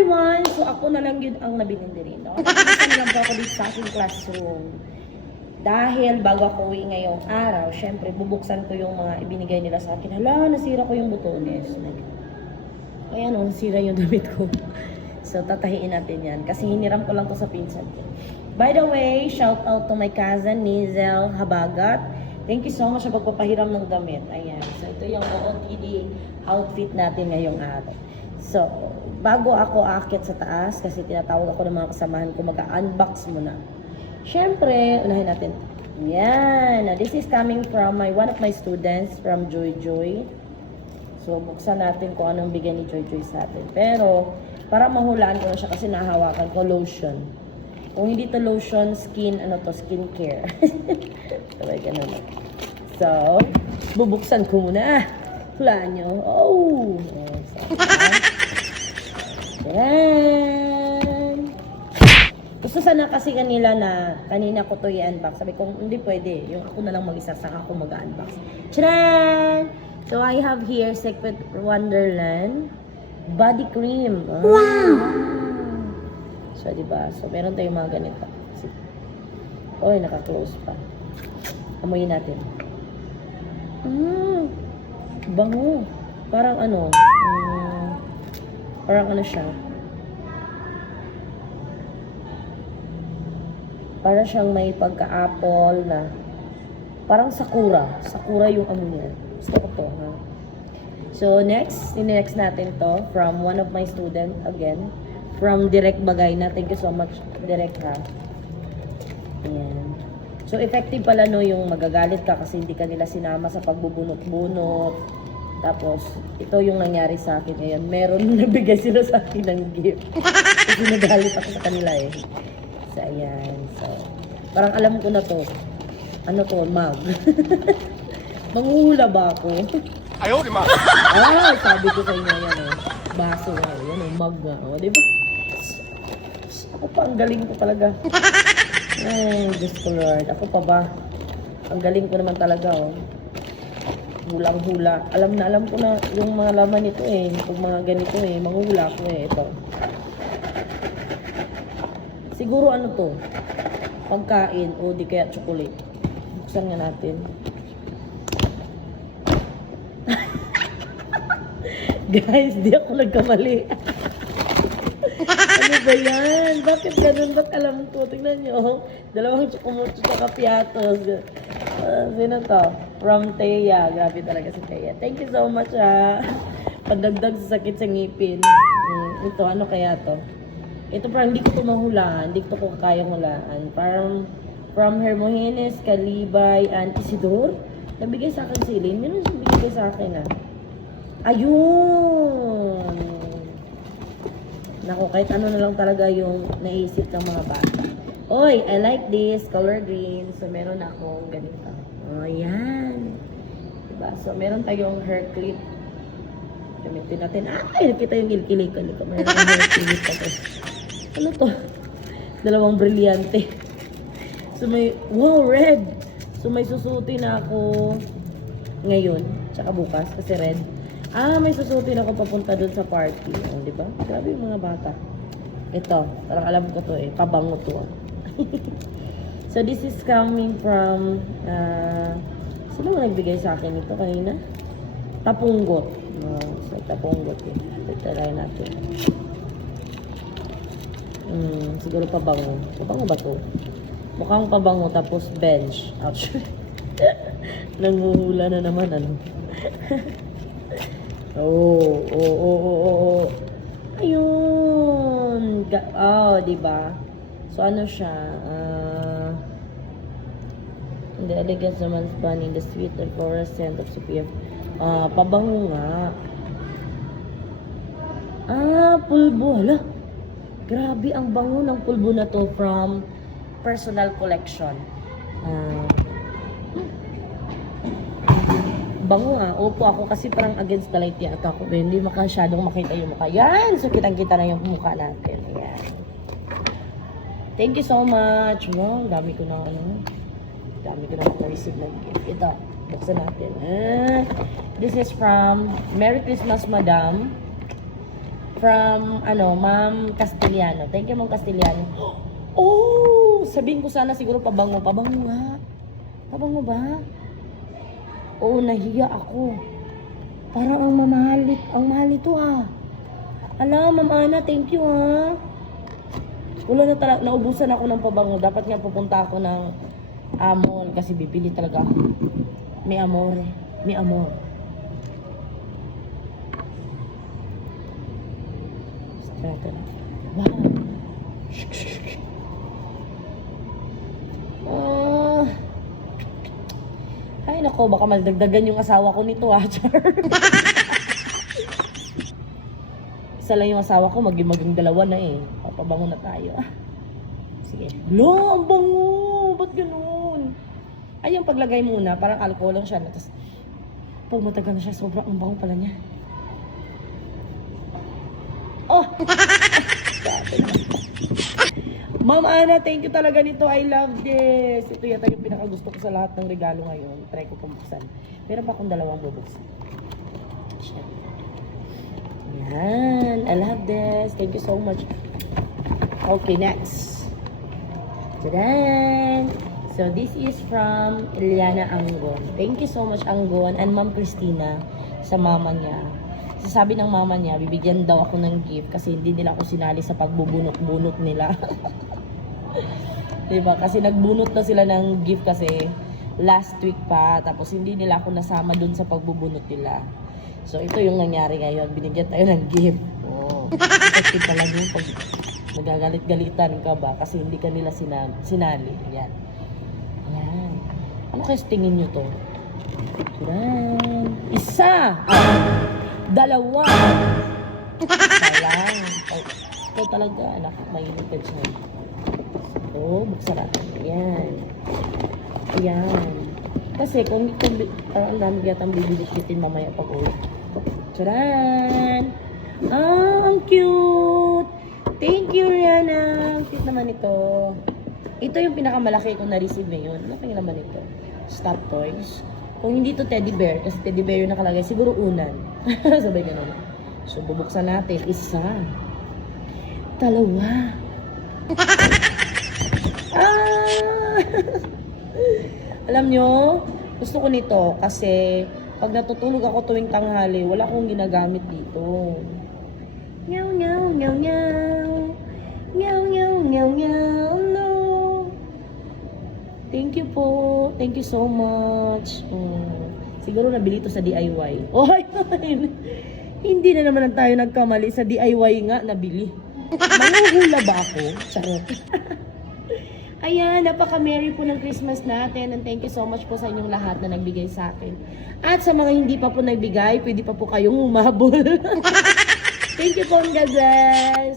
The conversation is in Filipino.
everyone! So ako na lang yun ang nabinindi rin. No? Nakikita lang po ako dito sa aking classroom. Dahil bago ako uwi ngayong araw, syempre bubuksan ko yung mga ibinigay nila sa akin. Hala, nasira ko yung butones. Ayan o, nasira yung damit ko. So tatahiin natin yan. Kasi hiniram ko lang to sa pinsan ko. By the way, shout out to my cousin, Nizel Habagat. Thank you so much sa pagpapahiram ng damit. Ayan. So ito yung OOTD outfit natin ngayong araw. So, bago ako aakyat sa taas, kasi tinatawag ako ng mga kasamahan ko, mag-unbox muna. Siyempre, unahin natin. Yan. This is coming from one of my students from Joy Joy. So, buksan natin kung anong bigay ni Joy Joy sa atin. Pero, para mahulaan ko na siya kasi nahawakan ko, lotion. Kung hindi to lotion, skin care. Sabay ganun. So, bubuksan ko muna. Hulaan nyo. Oh! Yan. Gusto sana kasi kanina ko to i-unbox. Sabi ko, hindi pwede. Yung ako na lang mag-isa, saka ako mag-unbox. Tcharan! So, I have here Secret Wonderland body cream. Oh. Wow! So, diba? So, meron tayong mga ganito. Oy, naka-close pa. Amoyin natin. Bango. Parang parang siya. Para siyang may pagka-apple na parang sakura. Sakura yung niya. Gusto ko to, ha? So, next natin to from one of my student, again, from Direct Bagayna. Thank you so much, Direct, ha? Ayan. So, effective pala no yung magagalit ka kasi hindi ka nila sinama sa pagbubunot-bunot. Tapos, ito yung nangyari sa akin ngayon. Meron nabigay sila sa akin ng gift. Kasi nagalit ako sa kanila eh. So, ayan. So, parang alam ko na to. Ano to? Mug. Manghuhula ba ako? Ayaw, di ma. Sabi ko sa inyo yan eh. Baso nga. Yan eh, mug nga. O, diba? Ako pa, ang galing ko talaga. Ay, Diyos ko Lord. Ako pa ba? Ang galing ko naman talaga, oh. Hulang-hula. Alam ko na yung mga laman nito eh. Yung mga ganito eh. Manghula ko eh. Ito. Siguro ano to? Pagkain o di kaya chocolate. Buksan nga natin. Guys, di ako nagkamali. Ano ba yan? Bakit ganun? Ba't alam ko? Tingnan nyo. Dalawang chocolate sa piatos. Sino to? From Thea. Grabe talaga si Thea. Thank you so much, ha. Pandagdag sa sakit sa ngipin. Ito, ano kaya to? Ito parang hindi ko ito mahulaan. Hindi ko kayang hulaan. Parang from Hermogenes, Calibay, and Isidore. Nabigay sa akin si Elaine. Meron siya bigay sa akin, ha. Ayun! Naku, kahit ano na lang talaga yung naisip ng mga bata. Oy, I like this. Color green. So, meron akong ganito. O, yan. Diba? So, meron tayong hair clip. Gamitin natin. Ay, nakita yung ilkilikon ko. Meron akong hair clip pa to. Ano to? Dalawang brilyante. So, may, wow, red. So, may susutin ako ngayon. Tsaka bukas. Kasi red. May susutin ako papunta dun sa party. O, diba? Grabe yung mga bata. Ito. Parang alam ko to eh. Pabango to. So, this is coming from, sino mo nagbigay sa akin ito kanina? Tapunggot. So, tapunggot eh. Try natin. Siguro pabango. Pabango ba to? Mukhang pabango tapos bench. Ouch. Nanguhula na naman, ano? Oh. Ayun. Diba? So, ano siya? The elegance of man's bunny, the sweet and floral scent of CPF. Pabango nga. Pulbo. Hala. Grabe ang bango ng pulbo na to from personal collection. Bango nga. Opo ako kasi parang against the light yata ako. Hindi makasyadong makita yung mukha. Yan! So, kitang-kita na yung mukha natin. Ayan. Thank you so much. Wow, dami ko na receive ng gift. Ito, buksan natin. This is from Merry Christmas, Madam. From, Ma'am Castellano. Thank you, Ma'am Castellano. Oh! Sabihin ko sana siguro pabango. Pabango nga. Pabango ba? Oo, nahiya ako. Parang ang mahal ito ah. Ala, Ma'am Ana, thank you ah. Wala na talaga, naubusan ako ng pabango. Dapat nga pupunta ako ng Amon kasi bibili talaga ako. May amor. May amor. Strata na. Wow. Ay nako, baka maldagdagan yung asawa ko nito ah. Isa lang yung asawa ko, maging dalawa na eh. Papabango na tayo. Sige. Lo, ang bango! Ba't ganun? Ay, yung paglagay muna, parang alcohol lang siya. Tapos, pag matagal na siya, sobrang ang bango pala niya. Oh! Ma'am Ana, thank you talaga nito. I love this. Ito yata yung pinakagusto ko sa lahat ng regalo ngayon. Try ko pambuksan. Meron pa akong dalawang bubuksan. Siya. Yan. I love this. Thank you so much. Okay, next. Tadaan! So, this is from Eliana Anggon. Thank you so much, Anggon. And Ma'am Christina, sa mama niya. Sasabi ng mama niya, bibigyan daw ako ng gift kasi hindi nila ako sinali sa pagbubunot-bunot nila. Diba? Kasi nagbunot na sila ng gift kasi last week pa. Tapos hindi nila ako nasama dun sa pagbubunot nila. So, ito yung nangyari ngayon. Binigyan tayo ng gift. Oh. Kasi pala yung pag nagagalit-galitan ka ba kasi hindi ka nila sinali. Yan. Yan. Ano kaya tingin nyo to? Yan. Isa! Dalawa! Sayang. Ito talaga, anak, mahilig ka dyan. So, buksan natin. Ayan. Ayan. Kasi kung ang dami yatang bibilis-bitin mamaya pag uwi. Tcharan! Ah, ang cute! Thank you, Rihanna! Ang cute naman ito. Ito yung pinakamalaki kong na-receive ngayon. Ano kaya naman ito? Stop toys. Kung hindi to teddy bear, kasi teddy bear yung nakalagay, siguro unan. Sabay ganun. So, bubuksan natin. Isa. Dalawa. Ah! Alam nyo, gusto ko nito kasi pag natutulog ako tuwing tanghali, wala akong ginagamit dito. Nyaw, nyaw, nyaw, nyaw. Nyaw, nyaw, nyaw, nyaw, no. Thank you po. Thank you so much. Siguro nabili ito sa DIY. Oh, hindi na naman tayo nagkamali. Sa DIY nga, nabili. Manguhula ba ako? Charot. Ayan, napaka-merry po ng Christmas natin. And thank you so much po sa inyong lahat na nagbigay sa akin. At sa mga hindi pa po nagbigay, pwede pa po kayong umabol. Thank you po, God bless.